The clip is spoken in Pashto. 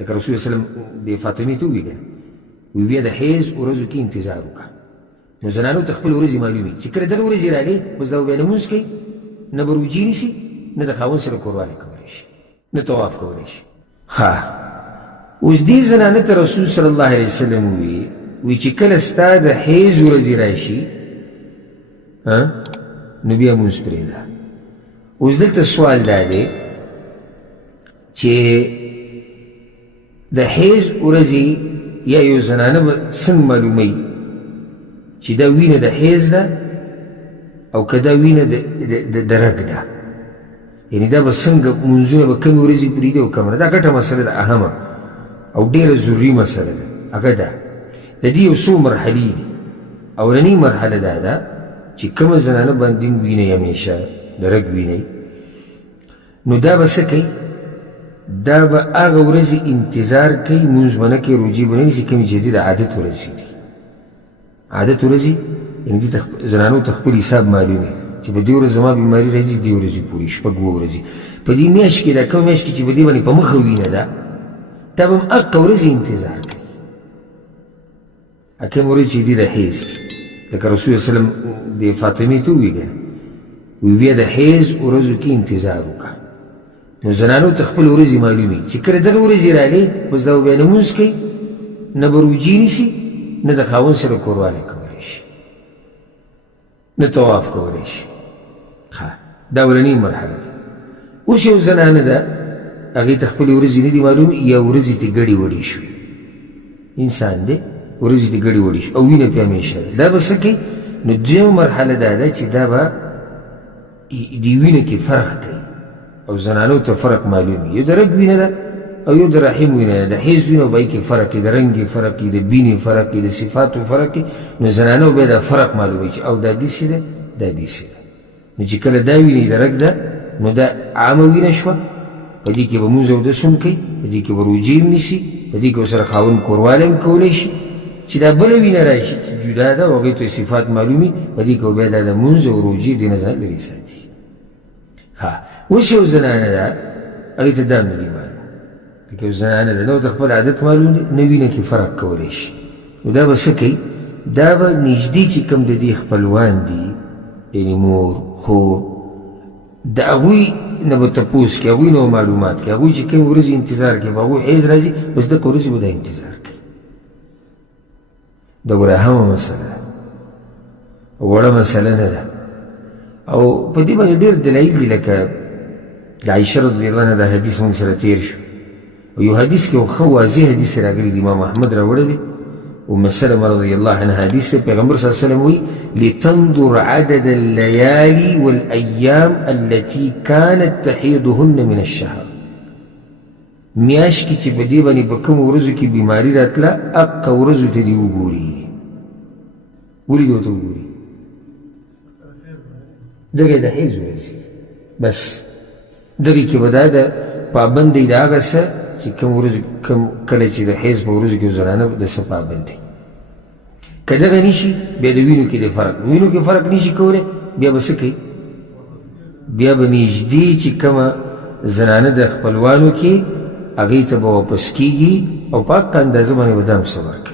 لکه رسول صلی الله علیه وسلم د فاطمې ته وویل وی بیا د حیض ورځو کې انتظار وکړه نو زنانو ته خپل ورځې معلومي چې کله دغه ورځې راغلې بس دا بیا لمونځ کوي نه به روجې نیسي نه د خاوند سره قرباني کولی شي نه طواف کولی شي ها اوس دې زنانه ته رسول صلی الله علیه وسلم وی چې کله ستا د حیض ورځې راشي نو بیا مونځ پرېږده اوس دلته سوال دا دی چې د حیض ورځې یا یو زنانه به څنګه معلوموي چې دا وینه د حیض ده او که دا وینه د رګ ده یعنی دا به څنګه مونځونه به کمې ورځې پرېږدي او کمه دا ګټه مسله ده اهمه او ډېره ضروري مسله ده هغه ده د دې یو څو مرحلې دي اولنۍ مرحله دا ده چې کومه زنانه باندې وینئ همیشه د رګ وینئ نو دا به څه کوي دا به هغه ورځې انتظار کوي مونځ به نه کوي روجې به نه نیسي کومې چې دي د عادت ورځې دي عادت ورځې یعنې دې زنانو ته خپل حساب معلوم وي چې په دې ورځ زما بیماري راځي دې ورځې پورې شپږ اووه ورځې په دې میاشت کې دا کومه میاشت کې چې په دې باندې په مخه وینه ده دا به هم هغه ورځې انتظار کوي کومه ورځ چې دي د حیض لکه رسول صلی الله علیه وسلم د فاطمې ته وویل وی بیا د حیض ورځو کې انتظار وکړه نو زنانو ته خپل ورځې معلومي چې کله دغه ورځې راغلې بس دا بیا لمونځ کوي نه به روجې نیسي نه د خاوند سره قرباني کولی شي نه طواف کولی شي دا اولنۍ مرحله ده اوس یو زنانه ده هغې ته خپلې ورځې نه دي معلومې یا ورځې ته ګډې وډې شوې انسان دی ورځې ته ګډې وډې شوې او وینه پې همیشه ده دا به څه کوي نو دویمه مرحله دا ده چې دا به دې وینه کې فرق کوي او زنانو ته فرق معلوم یو د رګ وینه ده او یو د رحم وینه ده د حیض وینه به کې فرق دی د رنګ فرق دی د بینې فرق دی د صفاتو فرق دی نو زنانو بیا دا فرق معلوموي چې او دا داسې ده دا داسې ده نو چې کله دا وینې د رګ ده نو دا عامه وینه شوه په دې کې به مونځ اودس هم کوي په دې کې به روجې هم نیسي په دې کې ورسره خاوند قرباني هم کولی شي چې دا بله وینه راشي چې جدا ده او هغې ته صفات معلومي په دې کې بیا دا د مونځ او روجې دې نه ځان لرې ساتي اوس یو زنانه ده هغې ته دا نه دي معلوم لکه یو زنانه ده نو د خپل عادت معلوم دی نه وینه کې فرق کولی شي نو دا به څه کوي دا به نږدې چې کوم د دې خپلوان دي یعنې مور خور د هغوی نه به تپوس کوي هغوی نه به معلومات کوي هغوی چې کومې ورځې انتظار کوي په هغوی حیض راځي بس دغه ورځې به دا انتظار کوي دا ګوره اهمه مسله ده وړه مسله نه ده او په دې باندې ډېر دلایل دي لکه د عایشه رضی الله عنها دا حدیث مونږ سره تېر شو او یو حدیث کې یو ښه واضح حدیث راغلی دی امام احمد راوړی دی ام سلمه رضی الله عنها حدیث دی پیغمبر صلی الله علیه وسلم وایي لتنظر عدد الليالي والأيام التي كانت تحيضهن من الشهر میاشت کې چې په دې باندې په کومو ورځو کې بیماري راتله هغه ورځو ته دې وګوري ولې دې ورته وګوري دغه د حیض ورځې بس دغې کې به دا د پابند دی د هغه څه چې کوم ورځ کله چې د حیض په ورځو کې زنانه د څه پابند دی که دغه نشي بیا د وینو کې د فرق وینو کې فرق نشي کولی بیا به څه کوي بیا به نږدې چې کومه زنانه د خپلوانو کې هغې ته به واپس کېږي او په حقه اندازه باندې به دا هم صبر کوي